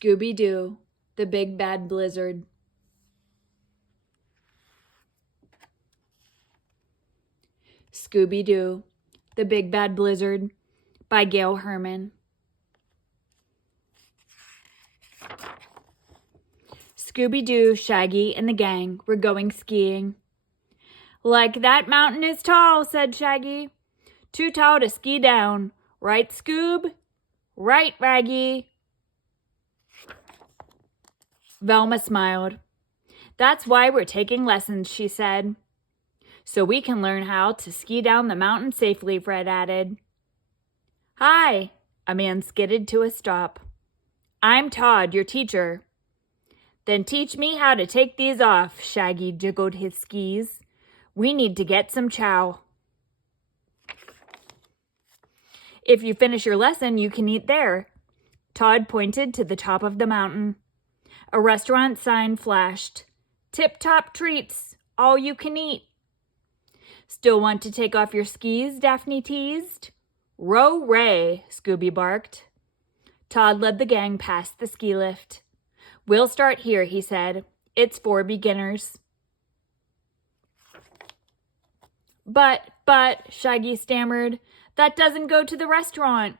Scooby-Doo, the Big Bad Blizzard. Scooby-Doo, the Big Bad Blizzard by Gail Herman. Scooby-Doo, Shaggy, and the gang were going skiing. "Like that mountain is tall," said Shaggy. "Too tall to ski down. Right, Scoob?" "Right, Raggy." Velma smiled. "That's why we're taking lessons," she said. "So we can learn how to ski down the mountain safely," Fred added. "Hi," a man skidded to a stop. "I'm Todd, your teacher." "Then teach me how to take these off," Shaggy jiggled his skis. "We need to get some chow." "If you finish your lesson, you can eat there." Todd pointed to the top of the mountain. A restaurant sign flashed. "Tip-top treats, all you can eat." "Still want to take off your skis?" Daphne teased. "Row-ray," Scooby barked. Todd led the gang past the ski lift. "We'll start here," he said. "It's for beginners." But, Shaggy stammered, "that doesn't go to the restaurant."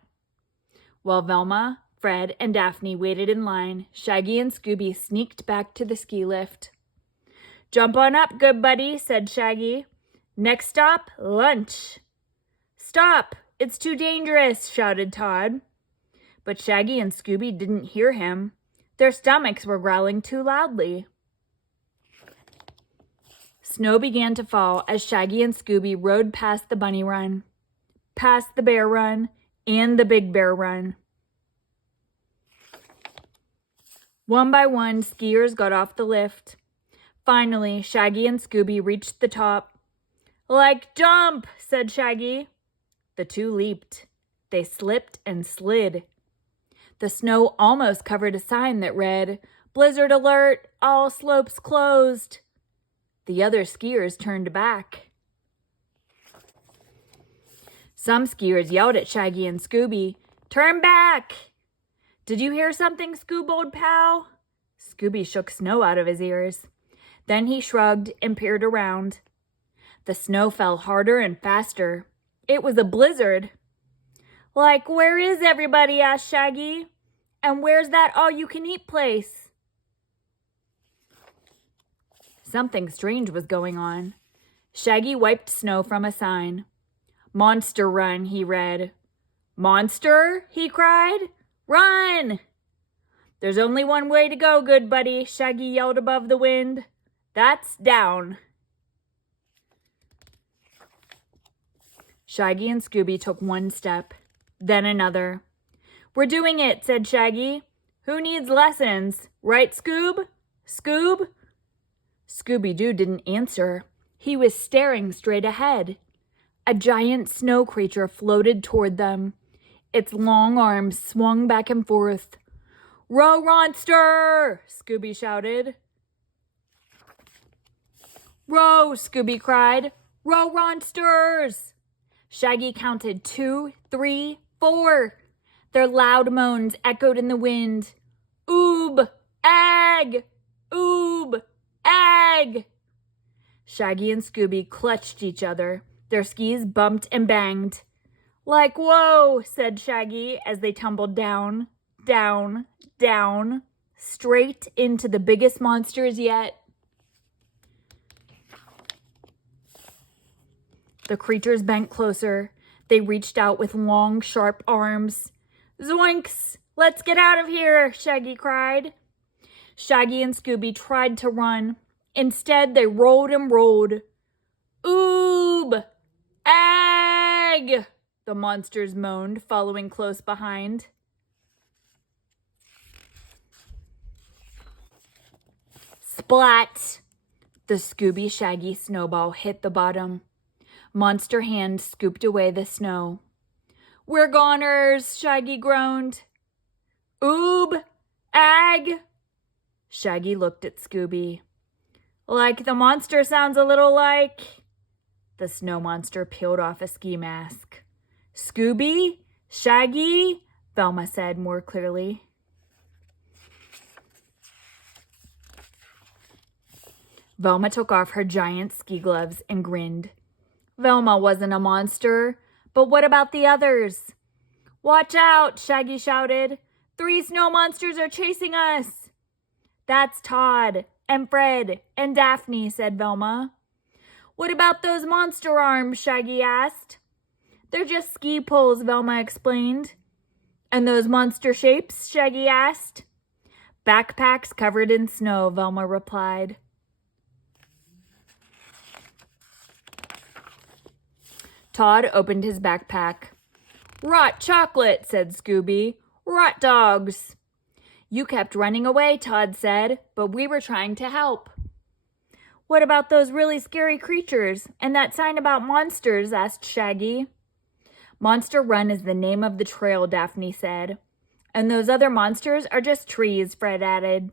While Velma, Fred, and Daphne waited in line, Shaggy and Scooby sneaked back to the ski lift. "Jump on up, good buddy," said Shaggy. "Next stop, lunch." "Stop! It's too dangerous," shouted Todd. But Shaggy and Scooby didn't hear him. Their stomachs were growling too loudly. Snow began to fall as Shaggy and Scooby rode past the bunny run, past the bear run, and the big bear run. One by one, skiers got off the lift. Finally, Shaggy and Scooby reached the top. "Like jump," said Shaggy. The two leaped. They slipped and slid. The snow almost covered a sign that read, "Blizzard alert, all slopes closed." The other skiers turned back. Some skiers yelled at Shaggy and Scooby, "Turn back!" "Did you hear something, Scoob, old pal?" Scooby shook snow out of his ears. Then he shrugged and peered around. The snow fell harder and faster. It was a blizzard. "Like, where is everybody?" asked Shaggy. "And where's that all-you-can-eat place?" Something strange was going on. Shaggy wiped snow from a sign. "Monster Run," he read. "Monster?" he cried. "Run!" "There's only one way to go, good buddy," Shaggy yelled above the wind. "That's down." Shaggy and Scooby took one step, then another. "We're doing it," said Shaggy. "Who needs lessons? Right, Scoob? Scoob?" Scooby-Doo didn't answer. He was staring straight ahead. A giant snow creature floated toward them. Its long arms swung back and forth. "Row-ronster!" Scooby shouted. "Row!" Scooby cried. "Row-ronsters!" Shaggy counted 2, 3, 4. Their loud moans echoed in the wind. "Oob! Ag! Oob! Ag!" Shaggy and Scooby clutched each other. Their skis bumped and banged. "Like whoa," said Shaggy as they tumbled down, down, down, straight into the biggest monsters yet. The creatures bent closer. They reached out with long, sharp arms. "Zoinks! Let's get out of here!" Shaggy cried. Shaggy and Scooby tried to run. Instead, they rolled and rolled. "Oob! Ag!" the monsters moaned, following close behind. Splat! The Scooby-Shaggy snowball hit the bottom. Monster hands scooped away the snow. "We're goners," Shaggy groaned. "Oob! Ag!" Shaggy looked at Scooby. "Like the monster sounds a little like..." The snow monster peeled off a ski mask. "Scooby? Shaggy?" Velma said more clearly. Velma took off her giant ski gloves and grinned. Velma wasn't a monster, but what about the others? Watch out, Shaggy shouted. 3 snow monsters are chasing us. That's Todd and Fred and Daphne, said Velma. What about those monster arms? Shaggy asked. They're just ski poles, Velma explained. And those monster shapes? Shaggy asked. Backpacks covered in snow, Velma replied. Todd opened his backpack. Rot chocolate, said Scooby. Rot dogs. You kept running away, Todd said, but we were trying to help. What about those really scary creatures and that sign about monsters? Asked Shaggy. Monster Run is the name of the trail, Daphne said. And those other monsters are just trees, Fred added.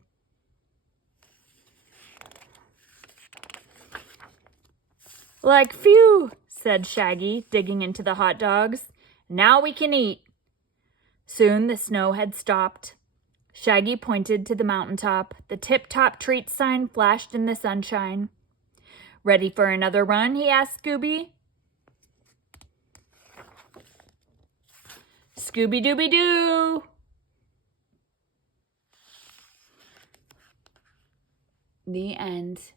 Like phew, said Shaggy, digging into the hot dogs. Now we can eat. Soon the snow had stopped. Shaggy pointed to the mountaintop. The tip-top treat sign flashed in the sunshine. Ready for another run? He asked Scooby. Scooby-Dooby-Doo! The end.